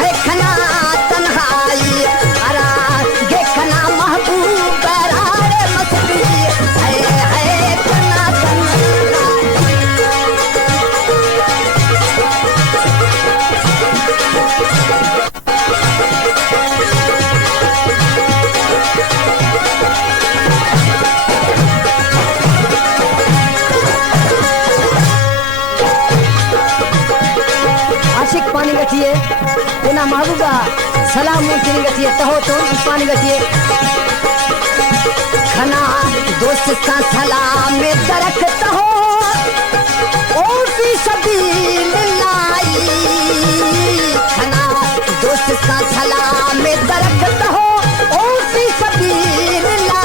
है खना तन्हाई अरा देखना महबूब करारे मस्ती है खना आशिक पानी गठिए बिना महबूबा सलाम मुमकिन गठिए तहो तो पानी गठिए खना दोस्त का सलाम में दरख्त हो ओ फी सबीलिल्लाह खना दोस्त का सलाम में दरख्त हो ओ फी सबीलिल्लाह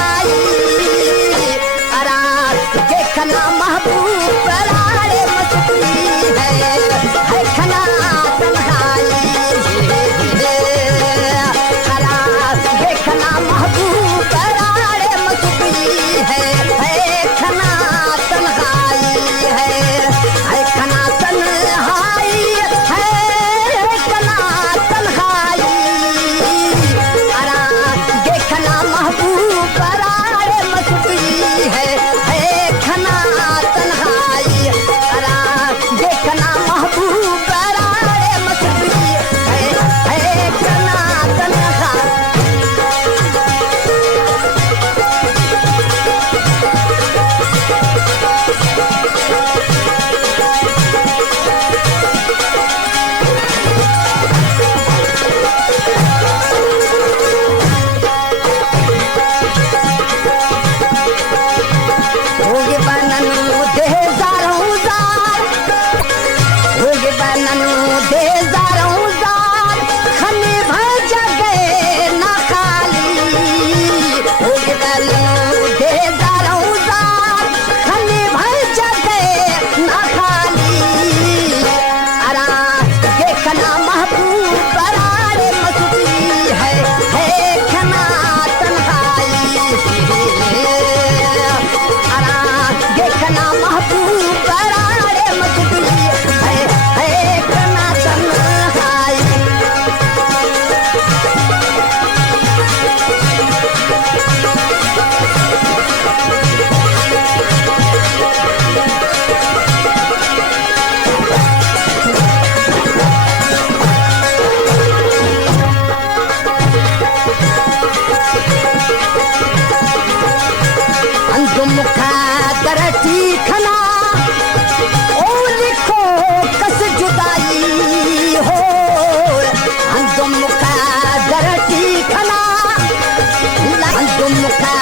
अरा देखना महबूब करारे मस्ती है खना तन्हाई अरा देखना महबूब करारे मस्ती है खना तन्हाई है खना तन्हाई है खना तन्हाई अरा देखना महबूब करारे मस्ती है खना तन्हाई अरा देखना महबूब करारे मस्ती है खना तन्हाई होगे बननु देदारों जार होगे बननु देदारों जार खने भज गए ना खाली होगे बननु देदारों जार खने भज गए ना खाली अरा देखना महबूब करारे मस्ती है खना तन्हाई अरा देखना महबूब करारे मस्ती है खना तन्हाई अंजुमुखा दरटी खना ओ लिखो कस जुदाई हो अंजुमुखा दरटी खना अंजुमुखा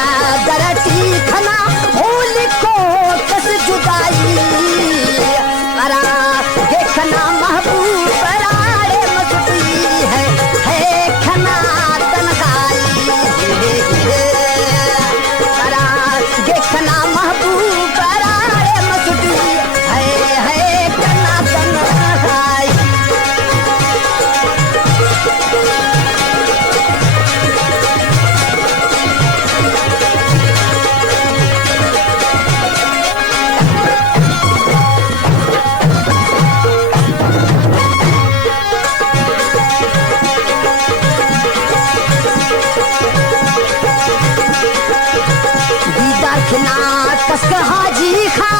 दरटी खना ओ लिखो कस जुदाई अरा देखना महबूब करारे मस्ती है खना तन्हाई अरा देखना महबूब करारे मस्ती है खना तन्हाई दीदार खना कसक हाजी खा